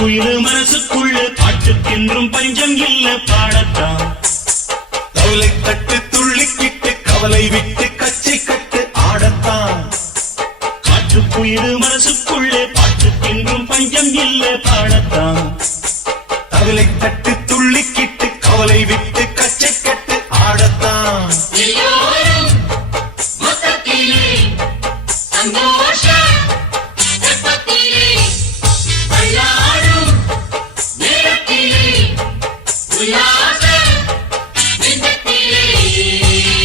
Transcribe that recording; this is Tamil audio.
குயிலு மனசுக்குள்ள பாட்டுக்கென்றும் பஞ்சம் இல்ல பாடத்தான் கவலை தட்டு துள்ளிக்கிட்டு கவலை